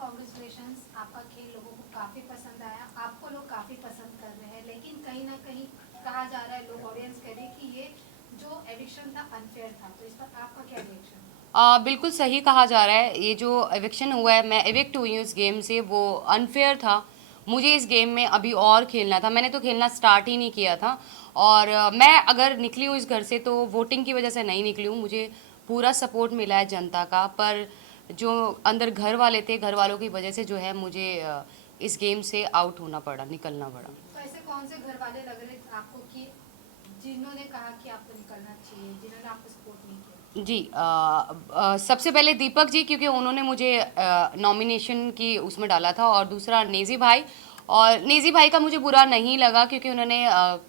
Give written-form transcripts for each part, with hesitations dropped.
Congratulations, आपका खेल लोगों को काफ़ी पसंद आया, आपको लोग काफ़ी पसंद कर रहे हैं, लेकिन कहीं ना कहीं कहा जा रहा है, लोग ऑडियंस कह रही है कि ये जो एविक्शन था अनफेयर था, तो इस पर आपका क्या रिएक्शन है? बिल्कुल सही कहा जा रहा है। ये जो एविक्शन हुआ है, मैं एविक्ट हुई हूँ इस गेम से, वो अनफेयर था। मुझे इस गेम में अभी और खेलना था, मैंने तो खेलना स्टार्ट ही नहीं किया था। और मैं अगर निकली हूँ इस घर से तो वोटिंग की वजह से नहीं निकली हूँ। मुझे पूरा सपोर्ट मिला है जनता का, पर जो अंदर घर वाले थे, घर वालों की वजह से जो है मुझे इस गेम से आउट होना पड़ा, निकलना पड़ा। तो ऐसे कौन से घर वाले लग रहे थे आपको कि जिन्होंने कहा कि आपको निकलना चाहिए, जिन्होंने आपको सपोर्ट नहीं किया? जी, सबसे पहले दीपक जी, क्योंकि उन्होंने मुझे नॉमिनेशन की उसमें डाला था, और दूसरा नेजी भाई। और नेजी भाई का मुझे बुरा नहीं लगा, क्योंकि उन्होंने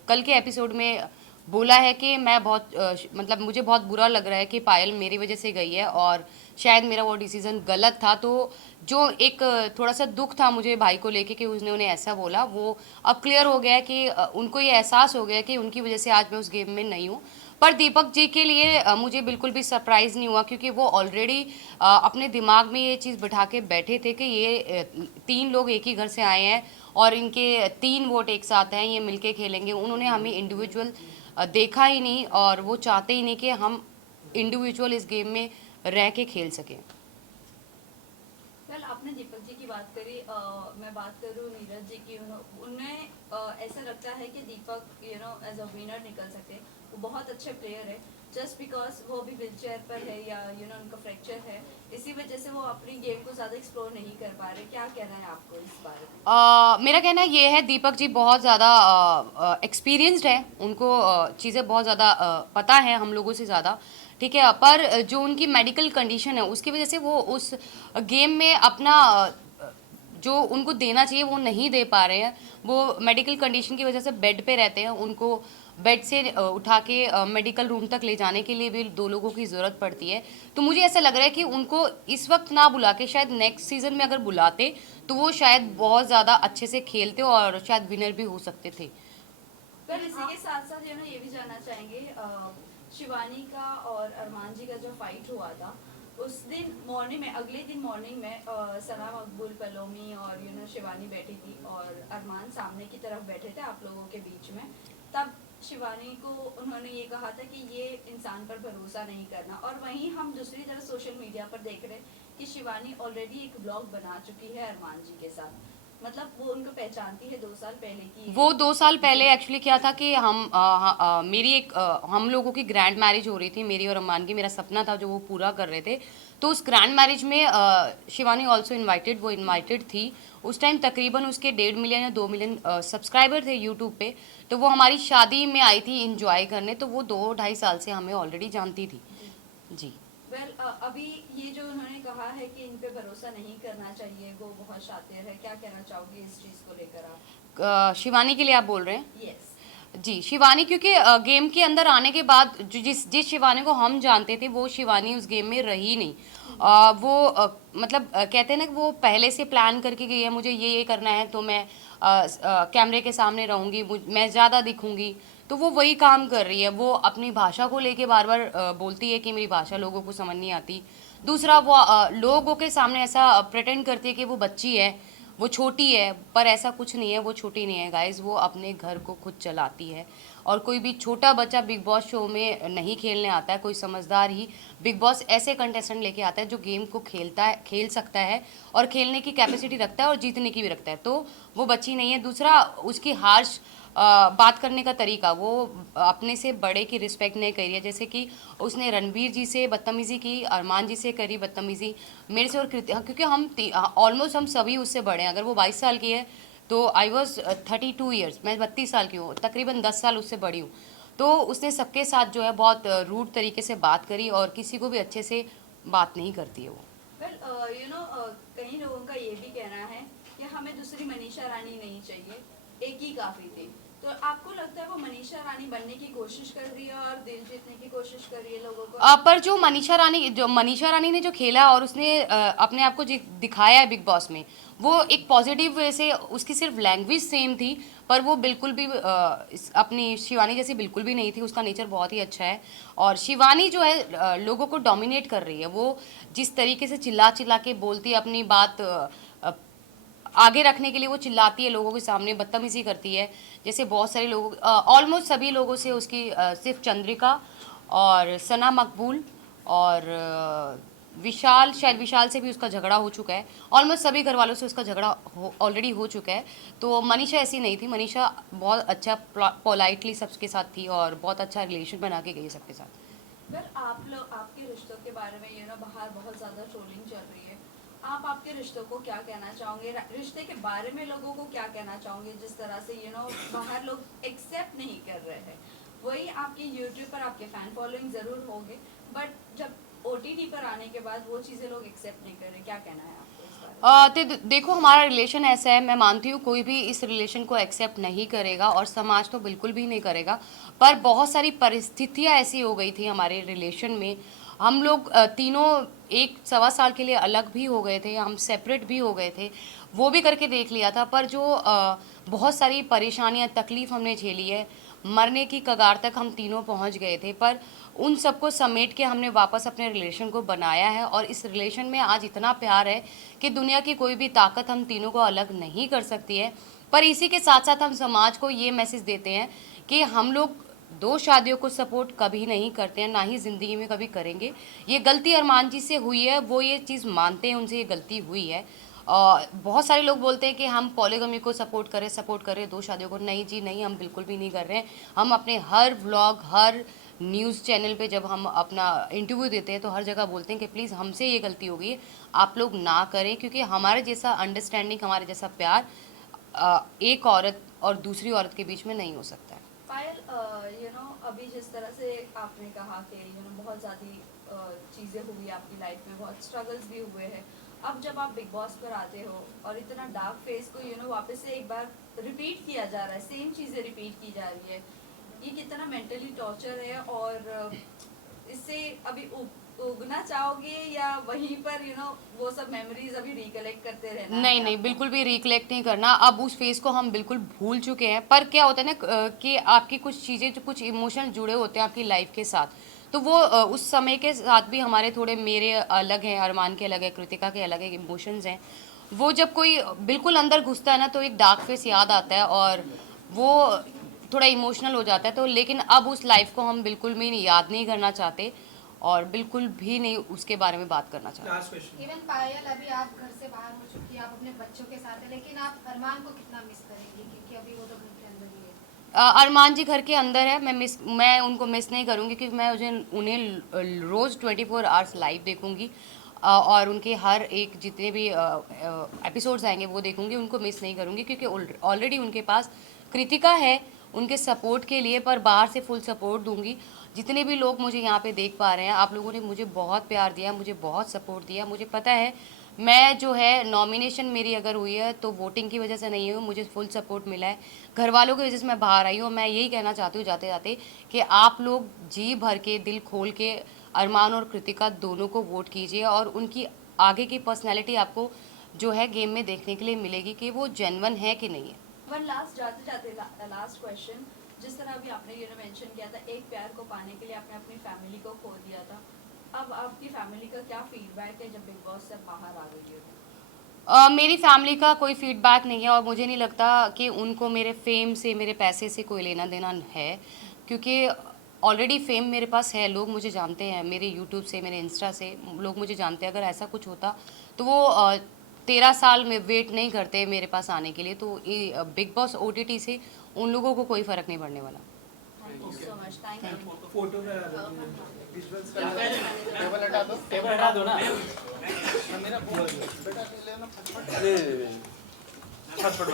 कल के एपिसोड में बोला है कि मैं बहुत मतलब मुझे बहुत बुरा लग रहा है कि पायल मेरी वजह से गई है, और शायद मेरा वो डिसीजन गलत था। तो जो एक थोड़ा सा दुख था मुझे भाई को लेके कि उसने उन्हें ऐसा बोला, वो अब क्लियर हो गया है कि उनको ये एहसास हो गया कि उनकी वजह से आज मैं उस गेम में नहीं हूँ। पर दीपक जी के लिए मुझे बिल्कुल भी सरप्राइज़ नहीं हुआ, क्योंकि वो ऑलरेडी अपने दिमाग में ये चीज़ बिठा के बैठे थे कि ये तीन लोग एक ही घर से आए हैं और इनके तीन वोट एक साथ हैं, ये मिलके खेलेंगे। उन्होंने हमें इंडिविजुअल देखा ही नहीं, और वो चाहते ही नहीं कि हम इंडिविजुअल इस गेम में रह के खेल सकें। वेल आपने दीपक जी की बात करी, मैं बात करूँ नीरज जी की। उन्हें ऐसा लगता है कि दीपक एज अ विनर निकल सकते हैं। वो बहुत अच्छे प्लेयर है, जस्ट बिकॉज वो भी व्हील चेयर पर है या उनका फ्रैक्चर है, इसी वजह से वो अपनी गेम को ज़्यादा एक्सप्लोर नहीं कर पा रहे। क्या कहना है आपको इस बारे में? मेरा कहना ये है, दीपक जी बहुत ज़्यादा एक्सपीरियंस्ड है, उनको चीज़ें बहुत ज़्यादा पता है हम लोगों से ज़्यादा। ठीक है, पर जो उनकी मेडिकल कंडीशन है उसकी वजह से वो उस गेम में अपना जो उनको देना चाहिए वो नहीं दे पा रहे हैं। वो मेडिकल कंडीशन की वजह से बेड पे रहते हैं, उनको बेड से उठा के मेडिकल रूम तक ले जाने के लिए भी दो लोगों की ज़रूरत पड़ती है। तो मुझे ऐसा लग रहा है कि उनको इस वक्त ना बुला के शायद नेक्स्ट सीज़न में अगर बुलाते तो वो शायद बहुत ज़्यादा अच्छे से खेलते और शायद विनर भी हो सकते थे। पर इसी के साथ साथ ये भी जानना चाहेंगे, शिवानी का और अरमान जी का जो फाइट हुआ था उस दिन मॉर्निंग में, अगले दिन मॉर्निंग में सना मकबूल, पलोमी और शिवानी बैठी थी और अरमान सामने की तरफ बैठे थे आप लोगों के बीच में। तब शिवानी को उन्होंने ये कहा था कि ये इंसान पर भरोसा नहीं करना, और वहीं हम दूसरी तरफ सोशल मीडिया पर देख रहे कि शिवानी ऑलरेडी एक ब्लॉग बना चुकी है अरमान जी के साथ। मतलब वो उनको पहचानती है 2 साल पहले की वो 2 साल पहले एक्चुअली क्या था कि मेरी एक हम लोगों की ग्रैंड मैरिज हो रही थी, मेरी और अम्मान की। मेरा सपना था जो वो पूरा कर रहे थे। तो उस ग्रैंड मैरिज में शिवानी ऑल्सो इनवाइटेड, वो इनवाइटेड थी। उस टाइम तकरीबन उसके 1.5 मिलियन या 2 मिलियन सब्सक्राइबर थे यूट्यूब पे। तो वो हमारी शादी में आई थी इंजॉय करने, तो वो 2-2.5 साल से हमें ऑलरेडी जानती थी। जी। जी। वेल अभी ये जो उन्होंने कहा है कि इन पे भरोसा नहीं करना चाहिए, वो बहुत शातिर है, क्या कहना चाहोगे इस चीज़ को लेकर आप? शिवानी के लिए आप बोल रहे हैं? यस। जी, शिवानी, क्योंकि गेम के अंदर आने के बाद जो जिस जिस शिवानी को हम जानते थे वो शिवानी उस गेम में रही नहीं। वो मतलब कहते हैं ना कि वो पहले से प्लान करके गई है, मुझे ये करना है तो मैं कैमरे के सामने रहूंगी, मैं ज़्यादा दिखूंगी। तो वो वही काम कर रही है। वो अपनी भाषा को लेके बार बार बोलती है कि मेरी भाषा लोगों को समझ नहीं आती। दूसरा, वो लोगों के सामने ऐसा प्रेटेंड करती है कि वो बच्ची है, वो छोटी है, पर ऐसा कुछ नहीं है, वो छोटी नहीं है गाइज। वो अपने घर को खुद चलाती है। और कोई भी छोटा बच्चा बिग बॉस शो में नहीं खेलने आता है, कोई समझदार ही बिग बॉस ऐसे कंटेस्टेंट लेके आता है जो गेम को खेलता है, खेल सकता है और खेलने की कैपेसिटी रखता है और जीतने की भी रखता है। तो वो बच्ची नहीं है। दूसरा, उसकी हार्श बात करने का तरीका, वो अपने से बड़े की रिस्पेक्ट नहीं करी है। जैसे कि उसने रणवीर जी से बदतमीज़ी की, अरमान जी से करी बदतमीज़ी, मेरे से और कृति, क्योंकि हम ऑलमोस्ट हम सभी उससे बड़े हैं। अगर वो 22 साल की है तो आई वॉज 32 ईयर्स, मैं 32 साल की हूँ, तकरीबन 10 साल उससे बड़ी हूँ। तो उसने सबके साथ जो है बहुत रूड तरीके से बात करी, और किसी को भी अच्छे से बात नहीं करती है वो। वेल कई लोगों का ये भी कहना है कि हमें दूसरी मनीषा रानी नहीं चाहिए, एक ही काफ़ी थी। तो आपको लगता है वो मनीषा रानी बनने की कोशिश कर रही है और दिल जीतने की कोशिश कर रही है लोगों को? पर जो मनीषा रानी ने जो खेला और उसने अपने आप को जो दिखाया है बिग बॉस में, वो एक पॉजिटिव वे से, उसकी सिर्फ लैंग्वेज सेम थी पर वो बिल्कुल भी अपनी शिवानी जैसी बिल्कुल भी नहीं थी। उसका नेचर बहुत ही अच्छा है और शिवानी जो है लोगों को डोमिनेट कर रही है। वो जिस तरीके से चिल्ला चिल्ला के बोलती है अपनी बात आगे रखने के लिए, वो चिल्लाती है लोगों के सामने, बदतमीजी करती है। जैसे बहुत सारे लोगों, ऑलमोस्ट सभी लोगों से उसकी सिर्फ चंद्रिका और सना मकबूल और विशाल, शायद विशाल से भी उसका झगड़ा हो चुका है। ऑलमोस्ट सभी घर वालों से उसका झगड़ा ऑलरेडी हो चुका है। तो मनीषा ऐसी नहीं थी। मनीषा बहुत अच्छा पोलाइटली सबके साथ थी और बहुत अच्छा रिलेशन बना के गई सबके साथ। फिर आप लोग आपके रिश्तों के बारे में बाहर बहुत ज़्यादा ट्रोलिंग चल रही है, आप आपके रिश्तों को क्या कहना चाहोगे? रिश्ते के बारे में लोगों को क्या कहना चाहोगे जिस तरह से बाहर लोग एक्सेप्ट नहीं कर रहे हैं? वही आपके यूट्यूब पर आपके फैन फॉलोइंग ज़रूर होंगे, बट जब OTT पर आने के बाद वो चीज़ें लोग एक्सेप्ट नहीं कर रहे, क्या कहना है आपको इस बारे में? देखो, हमारा रिलेशन ऐसा है, मैं मानती हूँ कोई भी इस रिलेशन को एक्सेप्ट नहीं करेगा और समाज तो बिल्कुल भी नहीं करेगा। पर बहुत सारी परिस्थितियाँ ऐसी हो गई थी हमारे रिलेशन में। हम लोग तीनों 1-1.25 साल के लिए अलग भी हो गए थे, हम सेपरेट भी हो गए थे, वो भी करके देख लिया था। पर जो बहुत सारी परेशानियाँ, तकलीफ़ हमने झेली है, मरने की कगार तक हम तीनों पहुंच गए थे। पर उन सबको समेट के हमने वापस अपने रिलेशन को बनाया है और इस रिलेशन में आज इतना प्यार है कि दुनिया की कोई भी ताकत हम तीनों को अलग नहीं कर सकती है। पर इसी के साथ साथ हम समाज को ये मैसेज देते हैं कि हम लोग 2 शादियों को सपोर्ट कभी नहीं करते हैं, ना ही ज़िंदगी में कभी करेंगे। ये गलती अरमान जी से हुई है, वो ये चीज़ मानते हैं, उनसे ये गलती हुई है। बहुत सारे लोग बोलते हैं कि हम पॉलीगमी को सपोर्ट करें 2 शादियों को। नहीं जी नहीं, हम बिल्कुल भी नहीं कर रहे हैं। हम अपने हर व्लॉग, हर न्यूज़ चैनल पे जब हम अपना इंटरव्यू देते हैं तो हर जगह बोलते हैं कि प्लीज़ हमसे ये गलती हो गई है, आप लोग ना करें, क्योंकि हमारे जैसा अंडरस्टैंडिंग, हमारे जैसा प्यार एक औरत और दूसरी औरत के बीच में नहीं हो सकता है। पायल, अभी जिस तरह से आपने कहा कि बहुत ज़्यादा चीज़ें हुई आपकी लाइफ में, बहुत स्ट्रगल्स भी हुए हैं। अब जब आप बिग बॉस पर आते हो और इतना डार्क फेस को वापस से एक बार रिपीट किया जा रहा है, सेम चीज़ें रिपीट की जा रही है, ये कितना मेंटली टॉर्चर है? और इससे अभी उगना चाहोगे या वहीं पर वो सब मेमोरीज अभी रिकलेक्ट करते रहना? नहीं नहीं, बिल्कुल भी रिकलेक्ट नहीं करना। अब उस फेज को हम बिल्कुल भूल चुके हैं। पर क्या होता है ना कि आपकी कुछ चीज़ें, जो कुछ इमोशन जुड़े होते हैं आपकी लाइफ के साथ, तो वो उस समय के साथ भी हमारे थोड़े, मेरे अलग हैं, अरमान के अलग है, कृतिका के अलग है, इमोशंस हैं। वो जब कोई बिल्कुल अंदर घुसता है ना तो एक डार्क फेस याद आता है और वो थोड़ा इमोशनल हो जाता है। तो लेकिन अब उस लाइफ को हम बिल्कुल भी याद नहीं करना चाहते और बिल्कुल भी नहीं उसके बारे में बात करना चाहते। इवन पायल, अभी आप घर से बाहर हो चुकी है, आप अपने बच्चों के साथ है, लेकिन आप अरमान को कितना मिस करेंगे? क्योंकि अभी वो तो घर के अंदर ही है। अरमान जी घर के अंदर है। मैं उनको मिस नहीं करूँगी क्योंकि मैं उन्हें रोज़ 24 आवर्स लाइव देखूँगी और उनके हर एक जितने भी एपिसोड्स आएंगे वो देखूँगी। उनको मिस नहीं करूँगी क्योंकि ऑलरेडी उनके पास कृतिका है उनके सपोर्ट के लिए, पर बाहर से फुल सपोर्ट दूंगी। जितने भी लोग मुझे यहाँ पे देख पा रहे हैं, आप लोगों ने मुझे बहुत प्यार दिया, मुझे बहुत सपोर्ट दिया। मुझे पता है मैं जो है, नॉमिनेशन मेरी अगर हुई है तो वोटिंग की वजह से नहीं हुई, मुझे फुल सपोर्ट मिला है घर वालों की वजह से मैं बाहर आई हूँ। मैं यही कहना चाहती हूँ जाते जाते कि आप लोग जी भर के, दिल खोल के अरमान और कृतिका दोनों को वोट कीजिए और उनकी आगे की पर्सनैलिटी आपको जो है गेम में देखने के लिए मिलेगी कि वो जेन्युइन है कि नहीं है। वन लास्ट, जाते जाते लास्ट क्वेश्चन, जिस तरह अभी आपने मेंशन किया था, एक प्यार को पाने के लिए आपने अपनी फैमिली को खो दिया था, अब आपकी फैमिली का क्या फीडबैक है जब बिग बॉस से बाहर आ गई हो? मेरी फैमिली का कोई फीडबैक नहीं है और मुझे नहीं लगता कि उनको मेरे फेम से, मेरे पैसे से कोई लेना देना है, क्योंकि ऑलरेडी फेम मेरे पास है। लोग मुझे जानते हैं, मेरे यूट्यूब से, मेरे इंस्टा से लोग मुझे जानते हैं। अगर ऐसा कुछ होता तो वो 13 साल में वेट नहीं करते मेरे पास आने के लिए। तो बिग बॉस OTT से उन लोगों को कोई फ़र्क नहीं पड़ने वाला। Thank you so much, thank you. Photo में विजुअल्स का टेबल हटा दो ना। मेरा बेटा ले लेना फटफट